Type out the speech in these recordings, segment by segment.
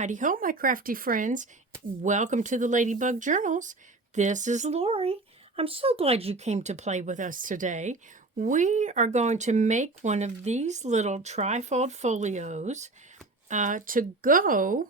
Howdy ho, my crafty friends. Welcome to the Ladybug Journals. This is Lori. I'm so glad you came to play with us today. We are going to make one of these little trifold folios to go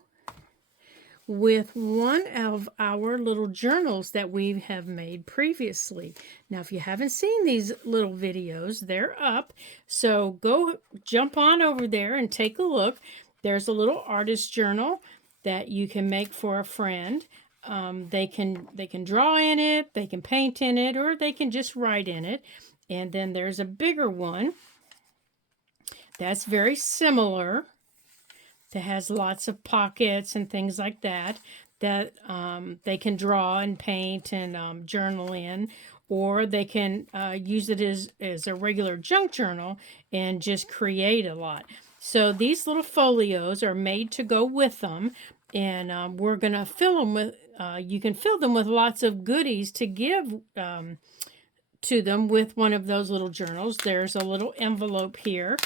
with one of our little journals that we have made previously. Now, if you haven't seen these little videos, they're up. So go jump on over there and take a look. There's a little artist journal that you can make for a friend. They can draw in it, they can paint in it, or they can just write in it. And then there's a bigger one that's very similar, that has lots of pockets and things like that, that they can draw and paint and journal in, or they can use it as a regular junk journal and just create a lot. So these little folios are made to go with them, and we're going to fill them with, you can fill them with lots of goodies to give to them with one of those little journals. There's a little envelope here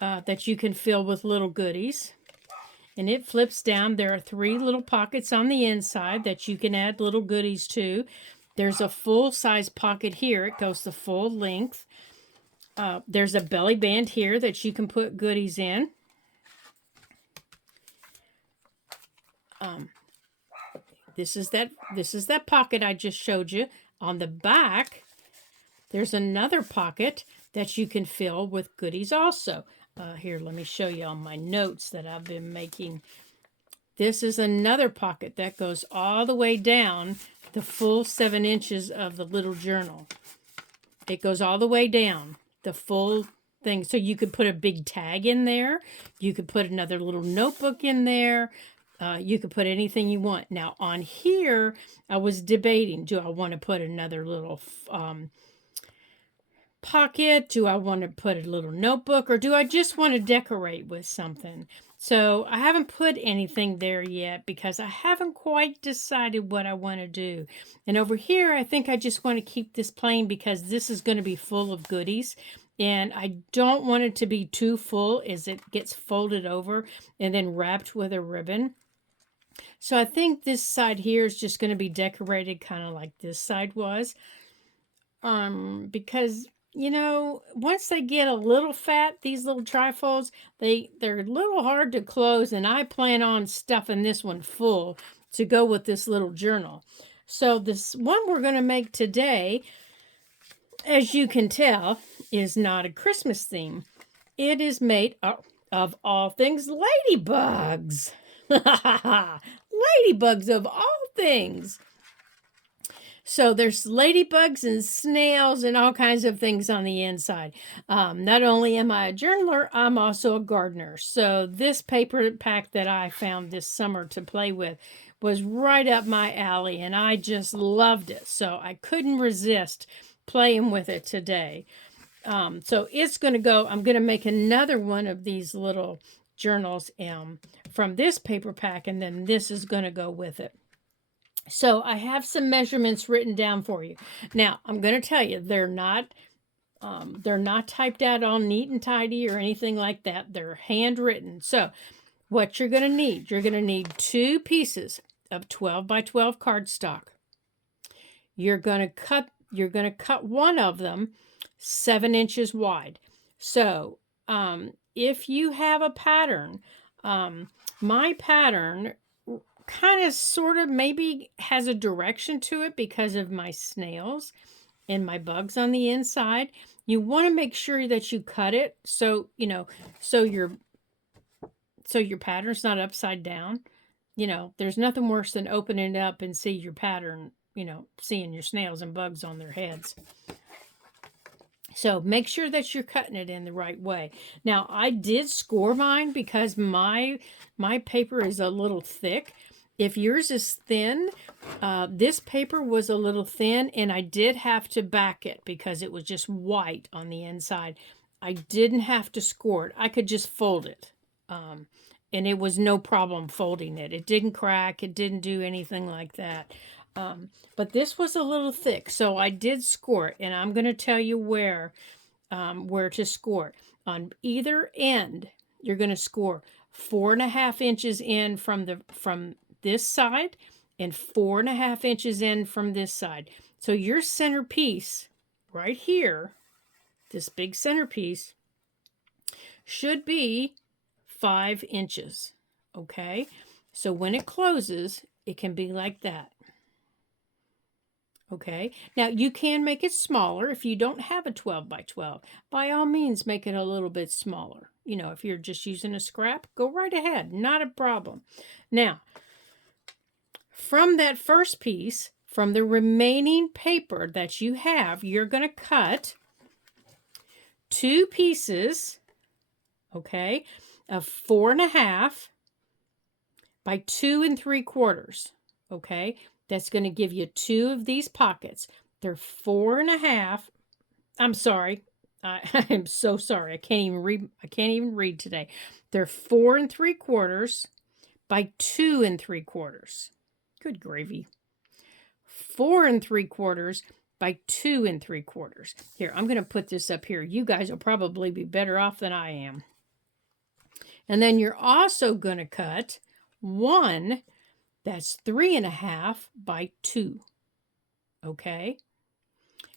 that you can fill with little goodies. And it flips down. There are 3 little pockets on the inside that you can add little goodies to. There's a full-size pocket here. It goes the full length. There's a belly band here that you can put goodies in. This is that pocket I just showed you. On the back, there's another pocket that you can fill with goodies also. Here, let me show you on my notes that I've been making. This is another pocket that goes all the way down the full 7 inches of the little journal. It goes all the way down, the full thing. So you could put a big tag in there. You could put another little notebook in there. You could put anything you want. Now, on here, I was debating, do I want to put another little pocket? Do I want to put a little notebook, or do I just want to decorate with something? So I haven't put anything there yet because I haven't quite decided what I want to do. And over here, I think I just want to keep this plain because this is going to be full of goodies. And I don't want it to be too full as it gets folded over and then wrapped with a ribbon. So I think this side here is just going to be decorated kind of like this side was. Because, you know, once they get a little fat, these little trifolds, they're a little hard to close, and I plan on stuffing this one full to go with this little journal. So this one we're going to make today, as you can tell, is not a Christmas theme. It is made of all things ladybugs. Ladybugs of all things. So there's ladybugs and snails and all kinds of things on the inside. Not only am I a journaler, I'm also a gardener. So this paper pack that I found this summer to play with was right up my alley, and I just loved it. So I couldn't resist playing with it today. So it's going to go, I'm going to make another one of these little journals from this paper pack, and then this is going to go with it. So I have some measurements written down for you. Now, I'm going to tell you, they're not typed out all neat and tidy or anything like that. They're handwritten. So what you're going to need 2 pieces of 12 by 12 cardstock. You're going to cut one of them 7 inches wide. So if you have a pattern, my pattern kind of sort of maybe has a direction to it because of my snails and my bugs on the inside. You want to make sure that you cut it so, you know, so your pattern's not upside down. You know, there's nothing worse than opening it up and see your pattern, you know, seeing your snails and bugs on their heads. So make sure that you're cutting it in the right way. Now, I did score mine because my paper is a little thick. If yours is thin, this paper was a little thin, and I did have to back it because it was just white on the inside. I didn't have to score it. I could just fold it. And it was no problem folding it. It didn't crack. It didn't do anything like that. But this was a little thick, so I did score it, and I'm going to tell you where to score. On either end, you're going to score 4.5 inches in from this side and 4.5 inches in from this side. So your centerpiece right here, this big centerpiece, should be 5 inches. Okay, so when it closes, it can be like that. Okay, now you can make it smaller if you don't have a 12 by 12. By all means, make it a little bit smaller. You know, if you're just using a scrap, go right ahead, not a problem. Now, from that first piece, from the remaining paper that you have, you're going to cut 2 pieces, okay, of 4.5 by 2 3/4, okay? That's going to give you 2 of these pockets. They're 4.5. I'm sorry. I am so sorry. I can't even read today. They're 4 3/4 by 2 3/4. Good gravy. 4 3/4 by 2 3/4. Here, I'm going to put this up here. You guys will probably be better off than I am. And then you're also going to cut one that's 3.5 by 2. Okay?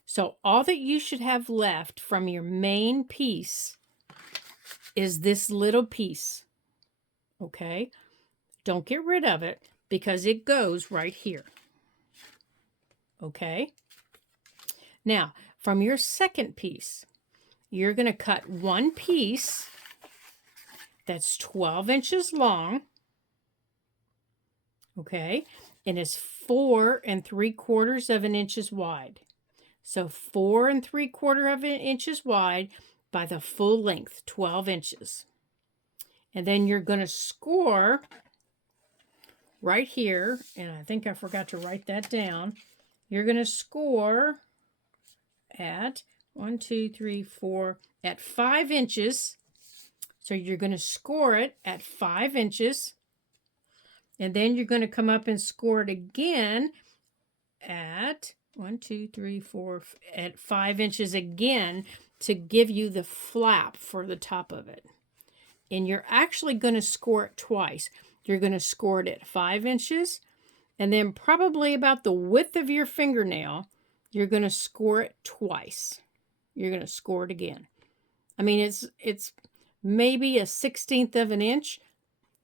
So all that you should have left from your main piece is this little piece. Okay? Don't get rid of it because it goes right here. Okay? Now, from your second piece, you're going to cut one piece that's 12 inches long. Okay? And it's 4 3/4 inches wide. So 4 3/4 inches wide by the full length, 12 inches. And then you're going to score right here, and I think I forgot to write that down. You're going to score at 1, 2, 3, 4, at 5 inches. So you're going to score it at 5 inches. And then you're going to come up and score it again at 1, 2, 3, 4, at 5 inches again to give you the flap for the top of it. And you're actually going to score it twice. You're going to score it at 5 inches, and then probably about the width of your fingernail, you're going to score it twice. You're going to score it again. I mean, it's maybe a 1/16 of an inch.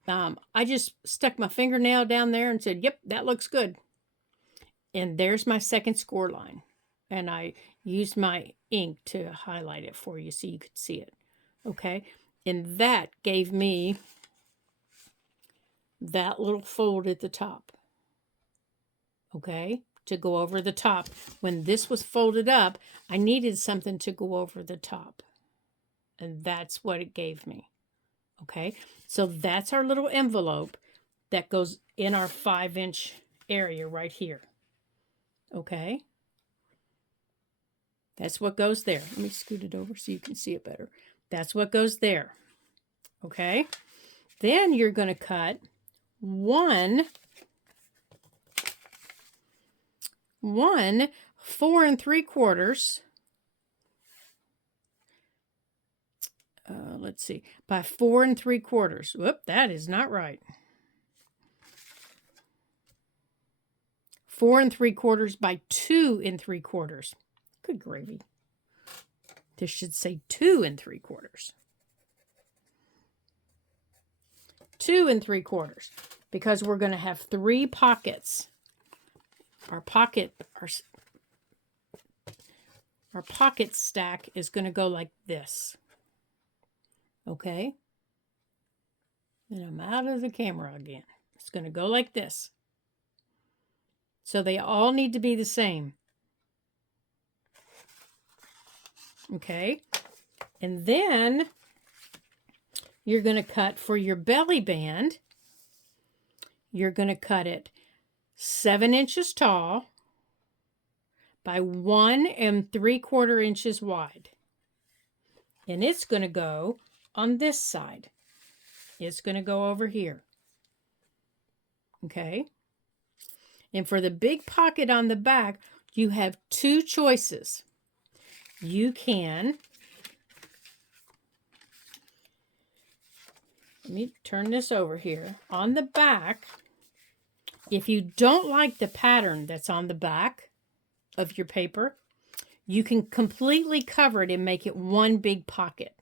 I just stuck my fingernail down there and said, yep, that looks good. And there's my second score line. And I used my ink to highlight it for you so you could see it. Okay. And that gave me that little fold at the top. Okay. To go over the top. When this was folded up, I needed something to go over the top. And that's what it gave me. Okay. So that's our little envelope that goes in our 5-inch area right here. Okay. That's what goes there. Let me scoot it over so you can see it better. That's what goes there. Okay. Then you're going to cut one 4 3/4. Let's see, by 4 3/4. Whoop, that is not right. 4 3/4 by 2 3/4. Good gravy. This should say 2 3/4. 2 3/4, because we're going to have 3 pockets. Our pocket stack is going to go like this. Okay? And I'm out of the camera again. It's going to go like this. So they all need to be the same. Okay? And then you're going to cut for your belly band. You're going to cut it 7 inches tall by 1 3/4 inches wide. And it's going to go on this side. It's going to go over here. Okay? And for the big pocket on the back, you have 2 choices. You can let me turn this over here. On the back, if you don't like the pattern that's on the back of your paper, you can completely cover it and make it one big pocket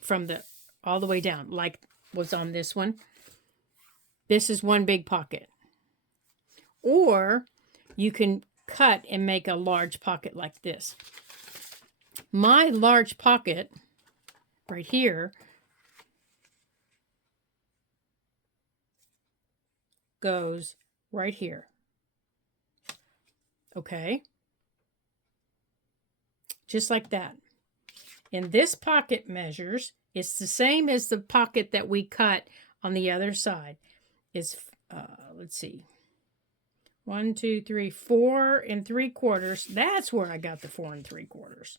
from the all the way down, like was on this one. This is one big pocket. Or you can cut and make a large pocket like this. My large pocket right here goes right here. Okay? Just like that. And this pocket measures, it's the same as the pocket that we cut on the other side. It's, let's see, 1, 2, 3, 4 3/4. That's where I got the 4 3/4.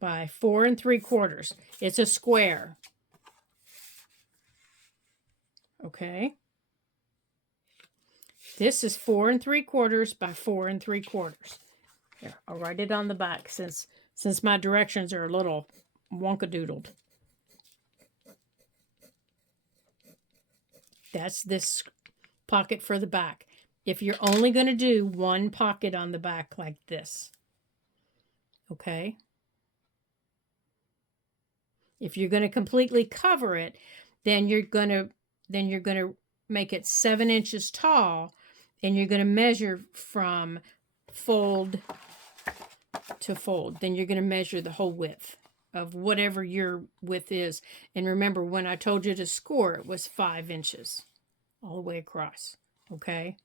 By 4 3/4. It's a square. Okay. This is 4 3/4 by 4 3/4. Here, I'll write it on the back since my directions are a little wonkadoodled. That's this pocket for the back. If you're only going to do one pocket on the back like this. Okay? If you're going to completely cover it, then you're going to make it 7 inches tall, and you're going to measure from fold to fold. Then you're going to measure the whole width of whatever your width is. And remember, when I told you to score, it was 5 inches all the way across. Okay?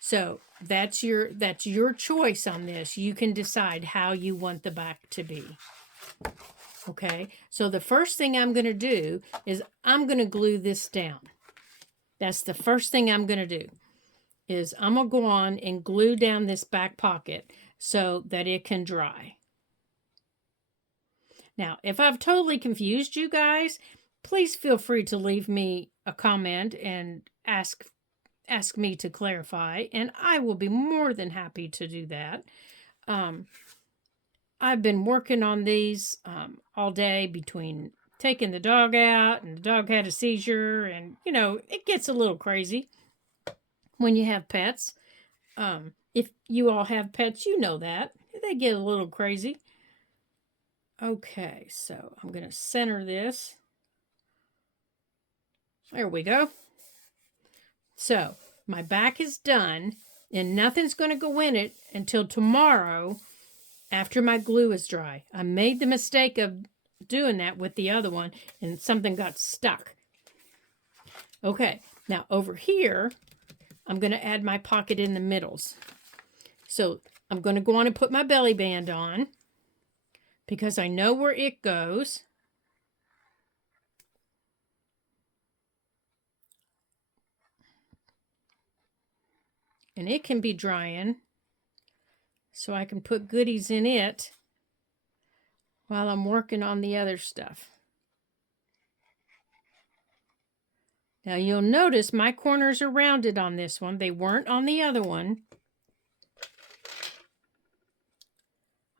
So that's your choice on this. You can decide how you want the back to be. Okay? So the first thing I'm going to do is I'm going to glue this down. That's the first thing I'm going to do. Is I'm going to go on and glue down this back pocket so that it can dry. Now, if I've totally confused you guys, please feel free to leave me a comment and ask me to clarify, and I will be more than happy to do that. I've been working on these all day between taking the dog out, and the dog had a seizure, and, you know, it gets a little crazy when you have pets. If you all have pets, you know that. They get a little crazy. Okay, so I'm going to center this. There we go. So my back is done, and nothing's going to go in it until tomorrow after my glue is dry. I made the mistake of doing that with the other one, and something got stuck. Okay, now over here, I'm going to add my pocket in the middles. So I'm going to go on and put my belly band on because I know where it goes. And it can be drying, so I can put goodies in it while I'm working on the other stuff. Now you'll notice my corners are rounded on this one. They weren't on the other one.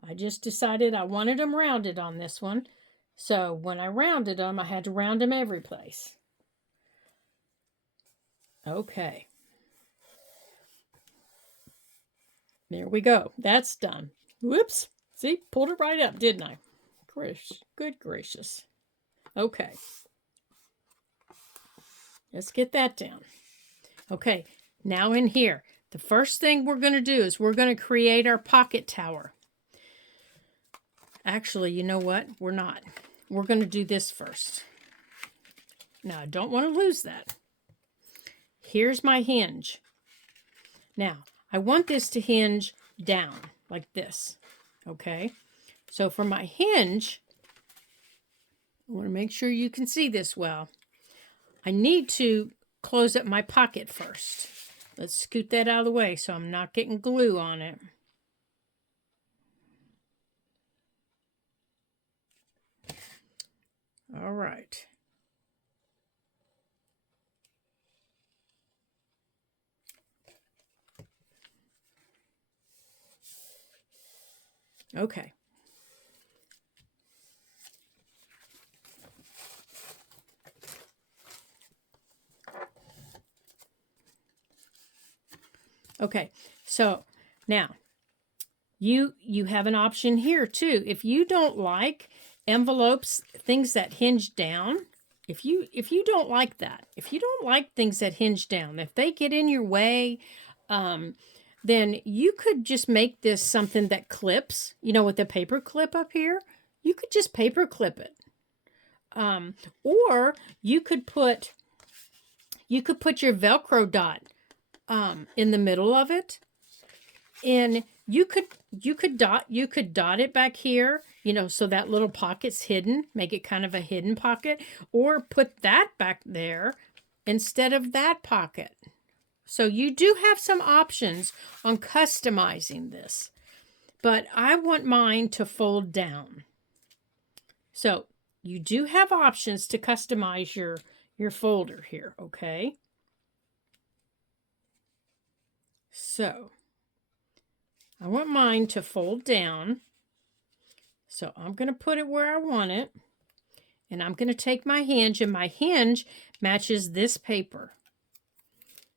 I just decided I wanted them rounded on this one. So when I rounded them, I had to round them every place. Okay. There we go. That's done. Whoops. See, pulled it right up, didn't I? Good gracious. Okay. Let's get that down. Okay, now in here, the first thing we're going to do is we're going to create our pocket tower. Actually, you know what? We're not. We're going to do this first. Now, I don't want to lose that. Here's my hinge. Now, I want this to hinge down like this. Okay? So for my hinge, I want to make sure you can see this well. I need to close up my pocket first. Let's scoot that out of the way so I'm not getting glue on it. All right. Okay. Okay, so now you have an option here too. If you don't like envelopes, things that hinge down, if you don't like that, if you don't like things that hinge down, if they get in your way, then you could just make this something that clips, with a paper clip up here. You could just paper clip it. Or you could put your Velcro dot in the middle of it, and you could dot it back here, so that little pocket's hidden, make it kind of a hidden pocket, or put that back there instead of that pocket. So you do have some options on customizing this, but I want mine to fold down. So you do have options to customize your folder here, okay? So I want mine to fold down. So I'm going to put it where I want it. And I'm going to take my hinge, and my hinge matches this paper.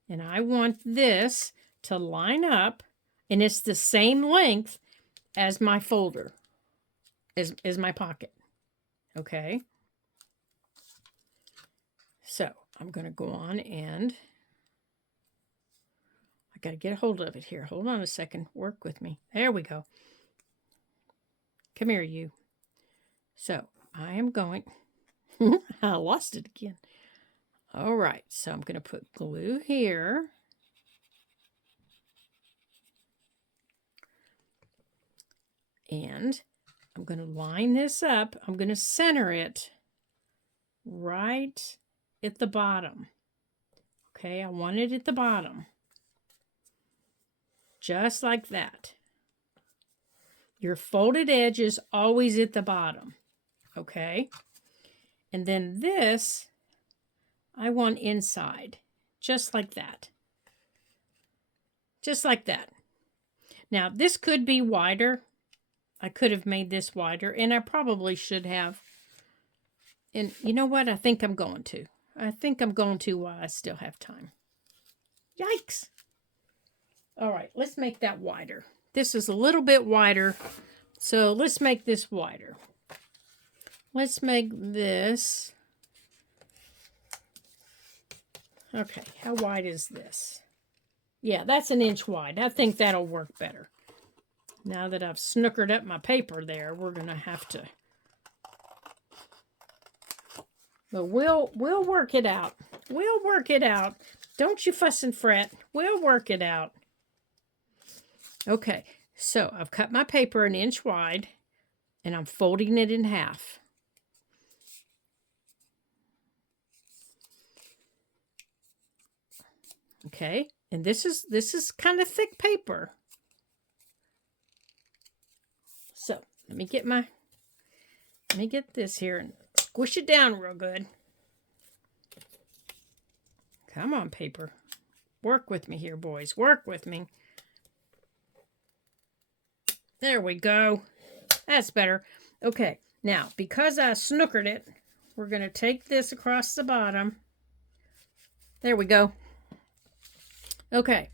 And I want this to line up, and it's the same length as my folder, as my pocket. Okay? So I'm going to go on, and I got to get a hold of it here. Hold on a second. Work with me. There we go. Come here, you. So I am going... I lost it again. All right, so I'm going to put glue here. And I'm going to line this up. I'm going to center it right at the bottom. Okay, I want it at the bottom. Just like that. Your folded edge is always at the bottom. Okay? And then this, I want inside. Just like that. Just like that. Now, this could be wider. I could have made this wider, and I probably should have. And you know what? I think I'm going to. I think I'm going to while I still have time. Yikes. All right, let's make that wider. This is a little bit wider, so let's make this wider. Let's make this... Okay, how wide is this? Yeah, that's 1 inch wide. I think that'll work better. Now that I've snookered up my paper there, we're going to have to... But we'll work it out. We'll work it out. Don't you fuss and fret. We'll work it out. Okay, so I've cut my paper 1 inch wide, and I'm folding it in half. Okay, and this is kind of thick paper. So let me get this here and squish it down real good. Come on, paper. Work with me here, boys. Work with me. There we go. That's better. Okay, now, because I snookered it, we're going to take this across the bottom. There we go. Okay,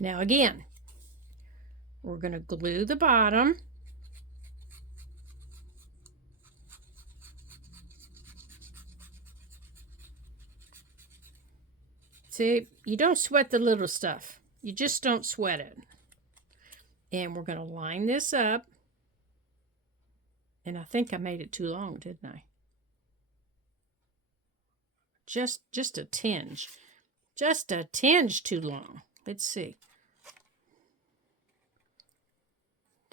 now again, we're going to glue the bottom. See, you don't sweat the little stuff. You just don't sweat it. And we're going to line this up. And I think I made it too long, didn't I? Just a tinge. Just a tinge too long. Let's see.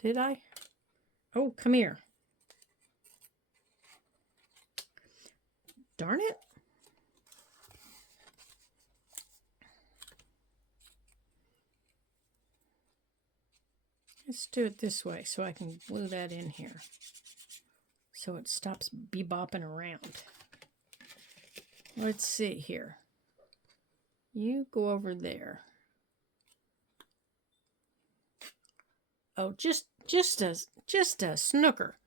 Did I? Oh, come here. Darn it. Let's do it this way so I can glue that in here. So it stops bebopping around. Let's see here. You go over there. Oh, just a snooker.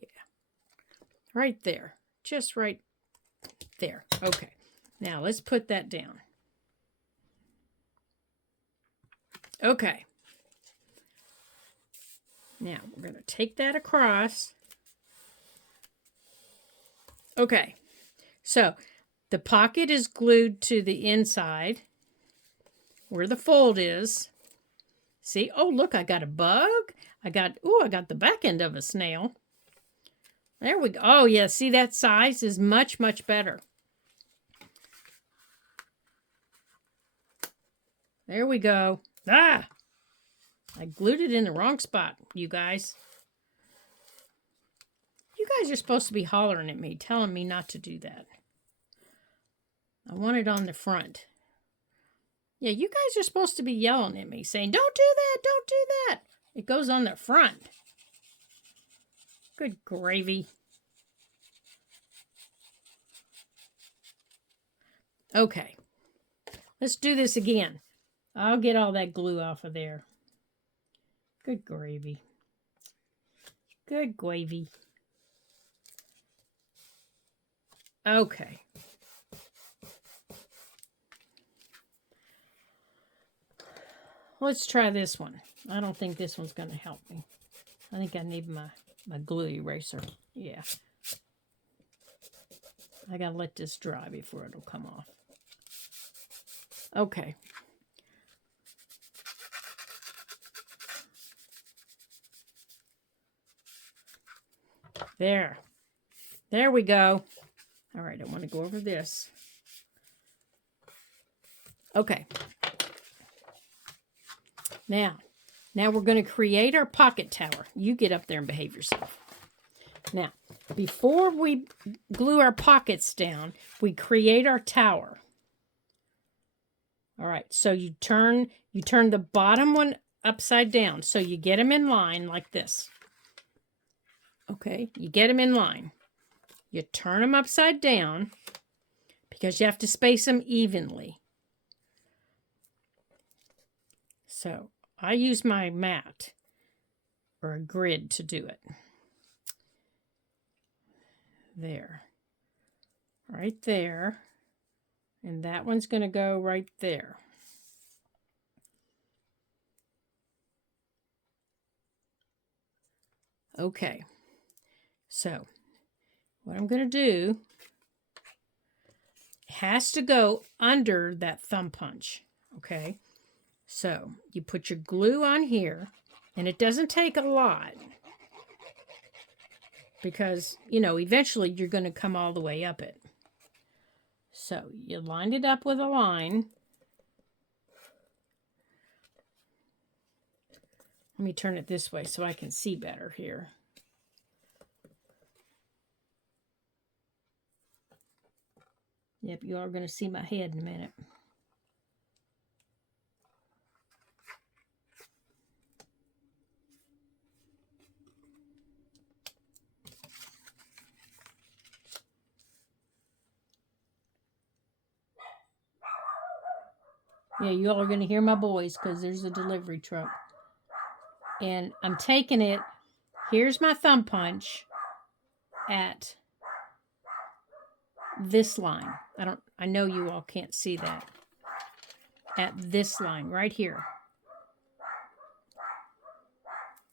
Yeah. Right there. Just right there. Okay. Now let's put that down. Okay. Now, we're going to take that across. Okay. So, the pocket is glued to the inside where the fold is. See? Oh, look, I got a bug. I got the back end of a snail. There we go. Oh, yeah, see, that size is much, much better. There we go. Ah! I glued it in the wrong spot, you guys. You guys are supposed to be hollering at me, telling me not to do that. I want it on the front. Yeah, you guys are supposed to be yelling at me, saying, don't do that, don't do that. It goes on the front. Good gravy. Okay, let's do this again. I'll get all that glue off of there. Good gravy. Good gravy. Okay. Let's try this one. I don't think this one's going to help me. I think I need my glue eraser. Yeah. I got to let this dry before it'll come off. Okay. There. There we go. All right, I want to go over this. Okay. Now we're going to create our pocket tower. You get up there and behave yourself. Now, before we glue our pockets down, we create our tower. All right, so you turn the bottom one upside down. So you get them in line like this. Okay, you get them in line. You turn them upside down because you have to space them evenly. So I use my mat or a grid to do it. There. Right there. And that one's going to go right there. Okay. So what I'm going to do has to go under that thumb punch. Okay. So you put your glue on here, and it doesn't take a lot because, you know, eventually you're going to come all the way up it. So you lined it up with a line. Let me turn it this way so I can see better here. Yep, you are going to see my head in a minute. Yeah, you all are going to hear my boys because there's a delivery truck. And I'm taking it, here's my thumb punch at this line. I know you all can't see that. At this line right here.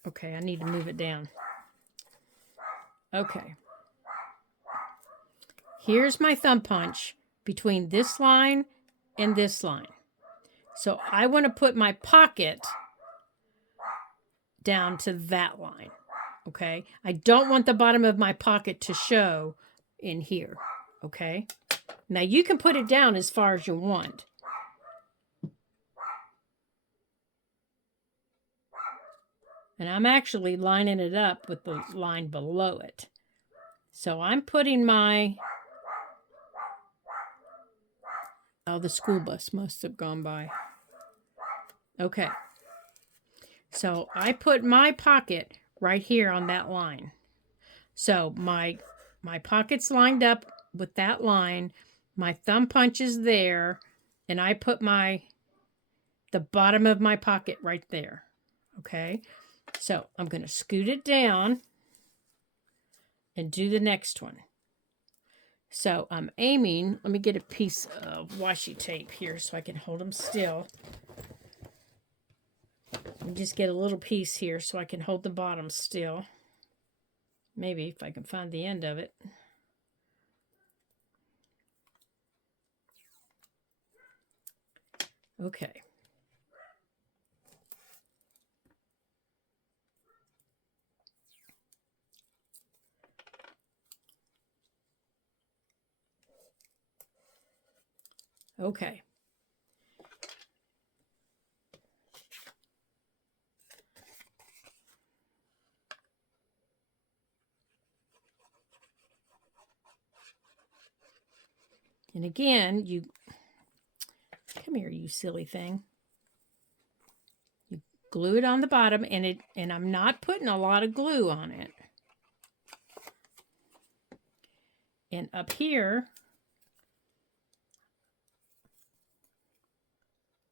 Okay, I need to move it down. Okay. Here's my thumb punch between this line and this line. So I want to put my pocket down to that line. Okay. I don't want the bottom of my pocket to show in here. Okay. Now you can put it down as far as you want. And I'm actually lining it up with the line below it. So I'm putting my... Oh, the school bus must have gone by. Okay. So I put my pocket right here on that line. So my pocket's lined up with that line. My thumb punch is there. And I put the bottom of my pocket right there. Okay. So I'm going to scoot it down and do the next one. So I'm aiming, let me get a piece of washi tape here so I can hold them still. Just get a little piece here so I can hold the bottom still. Maybe if I can find the end of it. Okay. Okay. And again, you come here, you silly thing. You glue it on the bottom, and I'm not putting a lot of glue on it. And up here,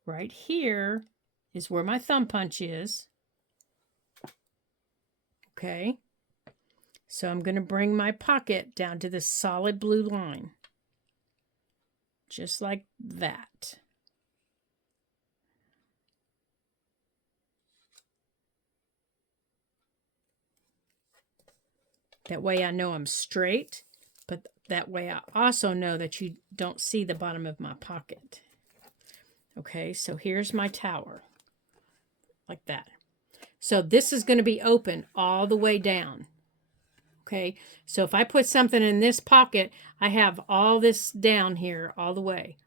right here is where my thumb punch is. Okay. So I'm going to bring my pocket down to this solid blue line. Just like that. That way I know I'm straight, but that way I also know that you don't see the bottom of my pocket. Okay, so here's my tower. Like that. So this is going to be open all the way down. Okay, so if I put something in this pocket, I have all this down here all the way.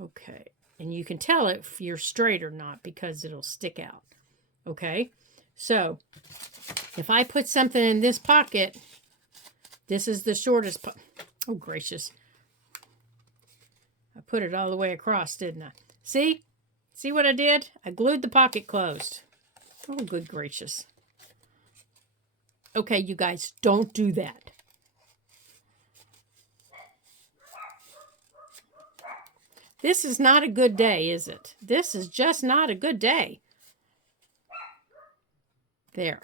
Okay, and you can tell if you're straight or not because it'll stick out. Okay, so if I put something in this pocket, this is the shortest. Oh, gracious. I put it all the way across, didn't I? See? See what I did? I glued the pocket closed. Oh, good gracious. Okay, you guys, don't do that. This is not a good day, is it? This is just not a good day. There.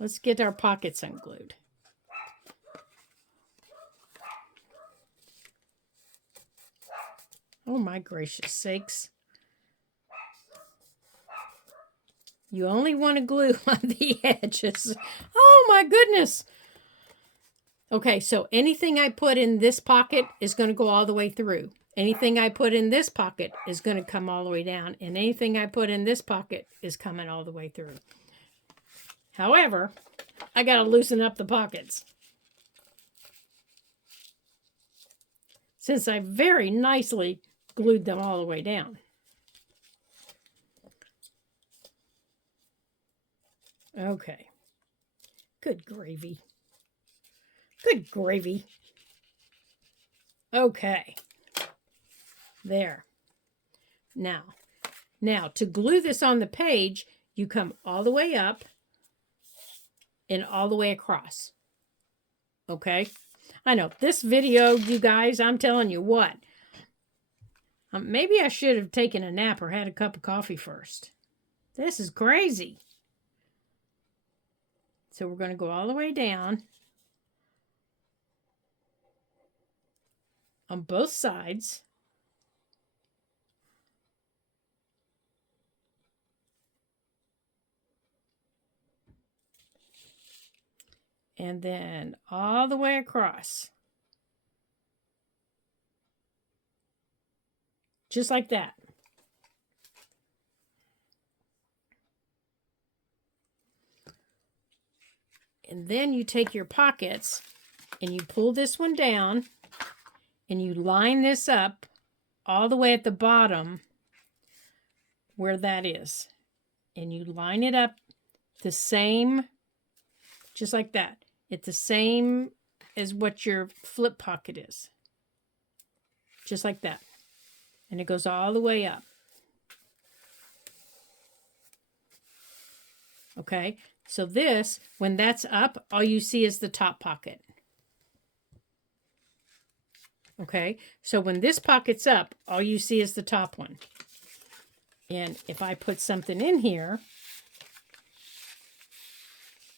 Let's get our pockets unglued. Oh my gracious sakes. You only want to glue on the edges. Oh my goodness. Okay, so anything I put in this pocket is going to go all the way through. Anything I put in this pocket is going to come all the way down. And anything I put in this pocket is coming all the way through. However, I got to loosen up the pockets. Since I very nicely glued them all the way down. Okay. Good gravy. Good gravy. Okay. There. Now to glue this on the page, you come all the way up and all the way across. Okay? I know, this video, you guys, I'm telling you what. Maybe I should have taken a nap or had a cup of coffee first. This is crazy. So we're going to go all the way down on both sides. And then all the way across. Just like that. And then you take your pockets and you pull this one down and you line this up all the way at the bottom where that is. And you line it up the same, just like that. It's the same as what your flip pocket is. Just like that. And it goes all the way up. Okay, so this, when that's up, all you see is the top pocket. Okay, so when this pocket's up, all you see is the top one. And if I put something in here,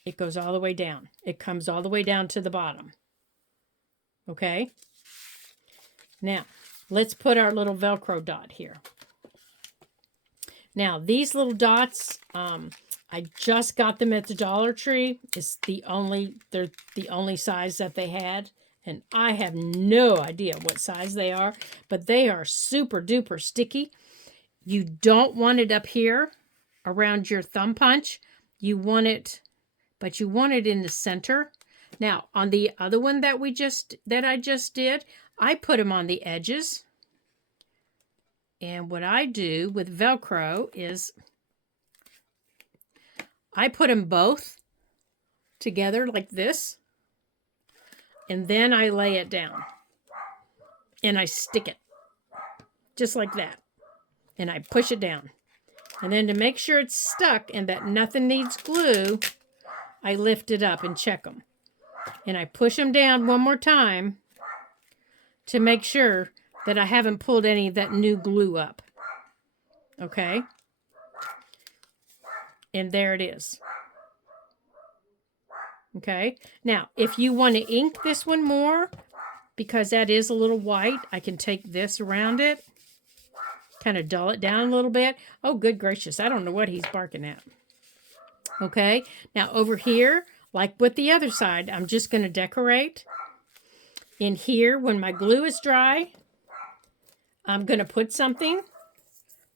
it goes all the way down. It comes all the way down to the bottom. Okay, now let's put our little Velcro dot here. Now, these little dots, I just got them at the Dollar Tree. They're the only size that they had. And I have no idea what size they are, but they are super duper sticky. You don't want it up here around your thumb punch. You want it in the center. Now, on the other one that I just did, I put them on the edges. And what I do with Velcro is I put them both together like this, and then I lay it down and I stick it just like that, and I push it down. And then to make sure it's stuck and that nothing needs glue, I lift it up and check them. And I push them down one more time to make sure that I haven't pulled any of that new glue up. Okay? And there it is. Okay? Now, if you want to ink this one more, because that is a little white, I can take this around it, kind of dull it down a little bit. Oh, good gracious. I don't know what he's barking at. Okay? Now, over here, like with the other side, I'm just going to decorate. In here, when my glue is dry, I'm going to put something,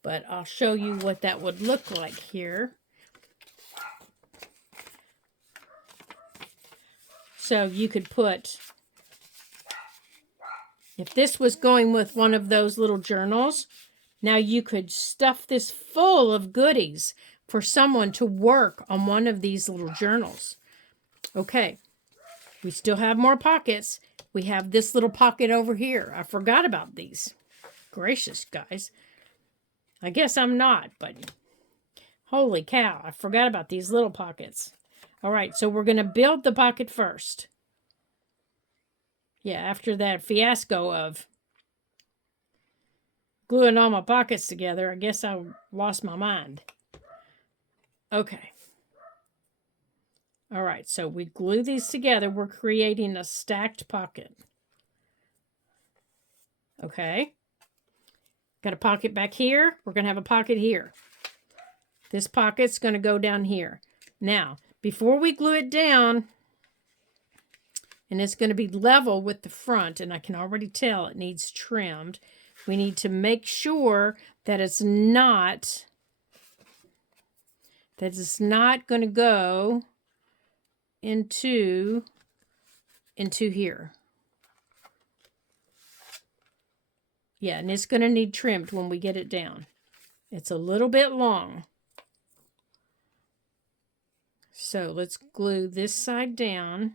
but I'll show you what that would look like here. So you could put, if this was going with one of those little journals, now you could stuff this full of goodies for someone to work on one of these little journals. Okay, we still have more pockets. We have this little pocket over here. I forgot about these. Gracious, guys. I guess I'm not, but holy cow, I forgot about these little pockets. All right, so we're going to build the pocket first. Yeah, after that fiasco of gluing all my pockets together, I guess I lost my mind. Okay. All right, so we glue these together. We're creating a stacked pocket. Okay. Got a pocket back here. We're going to have a pocket here. This pocket's going to go down here. Now, before we glue it down, and it's going to be level with the front, and I can already tell it needs trimmed, we need to make sure that it's not going to go into here. Yeah, and it's going to need trimmed when we get it down. It's a little bit long. So let's glue this side down.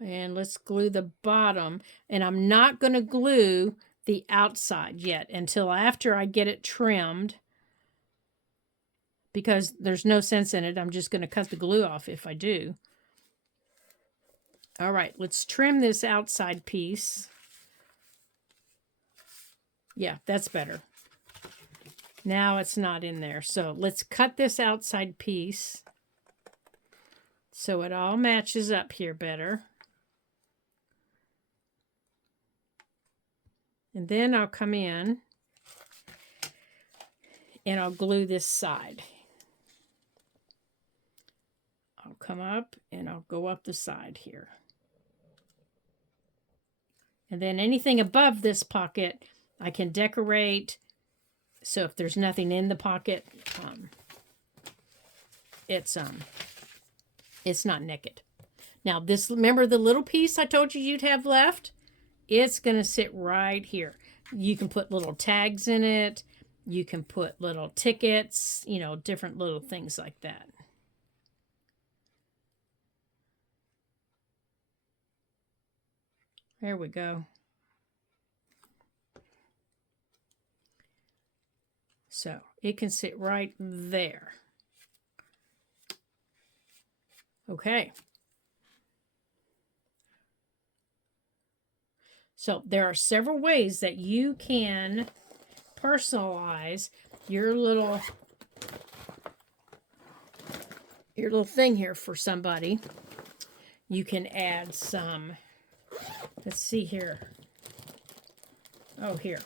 And let's glue the bottom. And I'm not going to glue the outside yet until after I get it trimmed, because there's no sense in it. I'm just going to cut the glue off if I do. All right, let's trim this outside piece. Yeah, that's better. Now it's not in there. So let's cut this outside piece so it all matches up here better. And then I'll come in and I'll glue this side. I'll come up and I'll go up the side here. And then anything above this pocket, I can decorate. So if there's nothing in the pocket, it's not naked. Now this, remember the little piece I told you you'd have left? It's going to sit right here. You can put little tags in it. You can put little tickets, you know, different little things like that. There we go. So it can sit right there. Okay. So there are several ways that you can personalize your little thing here for somebody. You can add some, let's see here. Oh, here.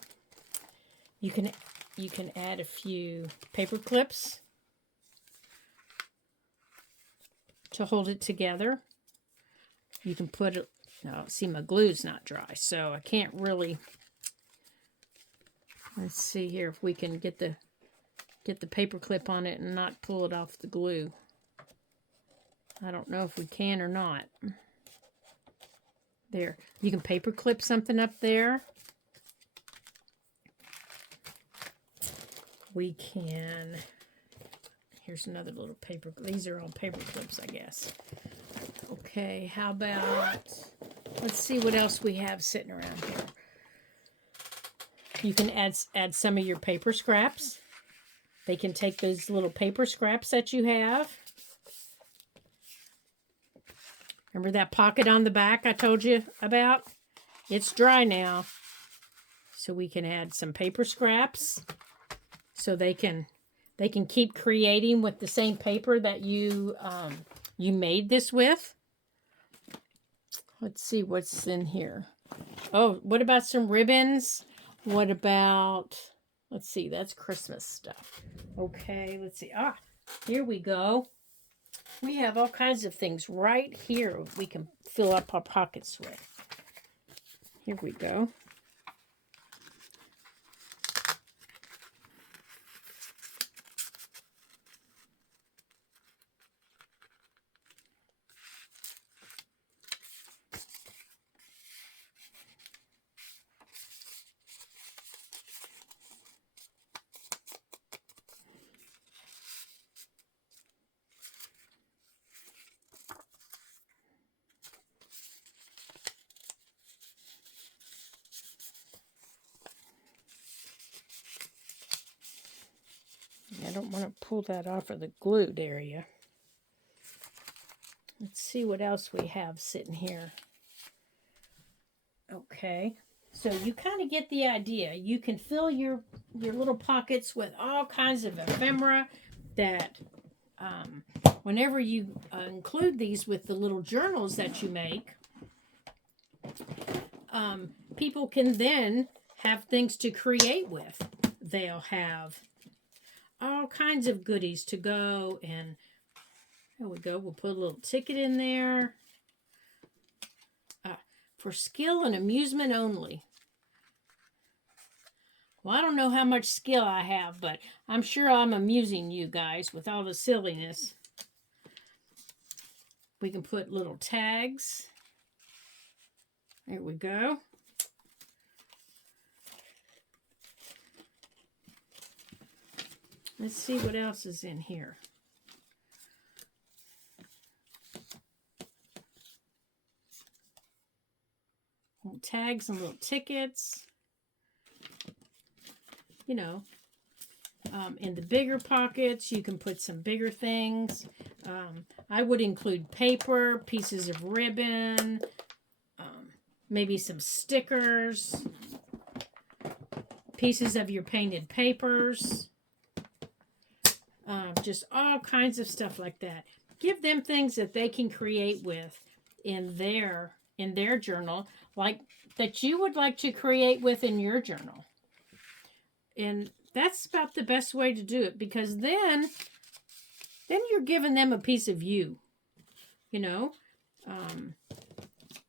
You can add a few paper clips to hold it together. You can put it, now see my glue's not dry, so I can't really, let's see here if we can get the paper clip on it and not pull it off the glue. I don't know if we can or not. There, you can paper clip something up there. We can, here's another little paper, these are all paper clips, I guess. Okay, how about, let's see what else we have sitting around here. You can add some of your paper scraps. They can take those little paper scraps that you have. Remember that pocket on the back I told you about? It's dry now. So we can add some paper scraps so they can keep creating with the same paper that you made this with. Let's see what's in here. Oh, what about some ribbons? What about, let's see, that's Christmas stuff. Okay, let's see. Ah, here we go. We have all kinds of things right here we can fill up our pockets with. Here we go. I don't want to pull that off of the glued area. Let's see what else we have sitting here. Okay, so you kind of get the idea. You can fill your little pockets with all kinds of ephemera that whenever you include these with the little journals that you make, people can then have things to create with. They'll have all kinds of goodies to go, and there we go. We'll put a little ticket in there. For skill and amusement only. Well, I don't know how much skill I have, but I'm sure I'm amusing you guys with all the silliness. We can put little tags. There we go. Let's see what else is in here. Little tags and little tickets. You know, in the bigger pockets, you can put some bigger things. I would include paper, pieces of ribbon, maybe some stickers, pieces of your painted papers. Just all kinds of stuff like that. Give them things that they can create with in their journal, like that you would like to create with in your journal. And that's about the best way to do it, because then you're giving them a piece of you. You know,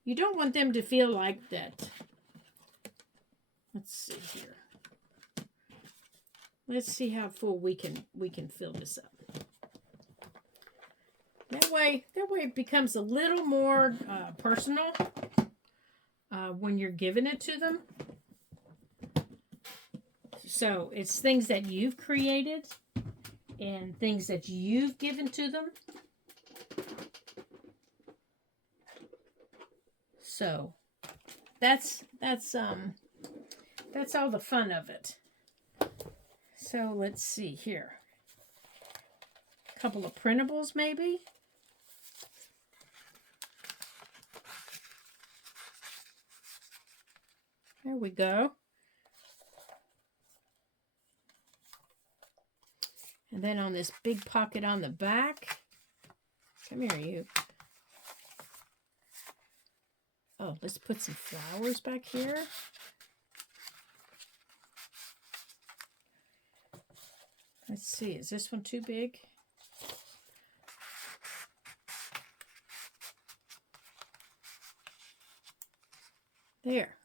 you don't want them to feel like that. Let's see here. Let's see how full we can fill this up. That way it becomes a little more personal when you're giving it to them. So it's things that you've created and things that you've given to them. So that's all the fun of it. So let's see here. A couple of printables maybe. There we go. And then on this big pocket on the back. Come here, you. Oh, let's put some flowers back here. Let's see, is this one too big? There.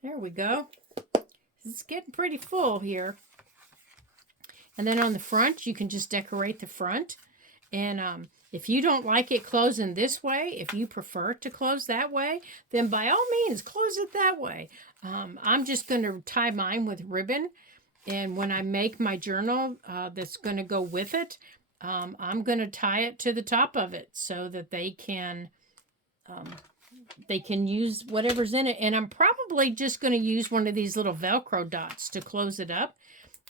There we go. It's getting pretty full here. And then on the front, you can just decorate the front. And if you don't like it closing this way, if you prefer to close that way, then by all means, close it that way. I'm just going to tie mine with ribbon. And when I make my journal that's going to go with it, I'm going to tie it to the top of it so that they can use whatever's in it. And I'm probably just going to use one of these little Velcro dots to close it up.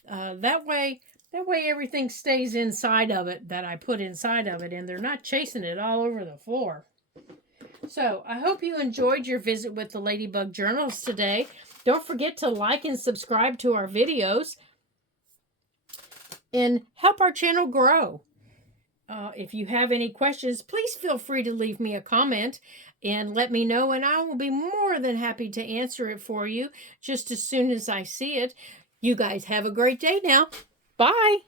That way everything stays inside of it that I put inside of it, and they're not chasing it all over the floor. So I hope you enjoyed your visit with the Ladybug Journals today. Don't forget to like and subscribe to our videos and help our channel grow. If you have any questions, please feel free to leave me a comment and let me know, and I will be more than happy to answer it for you just as soon as I see it. You guys have a great day now. Bye.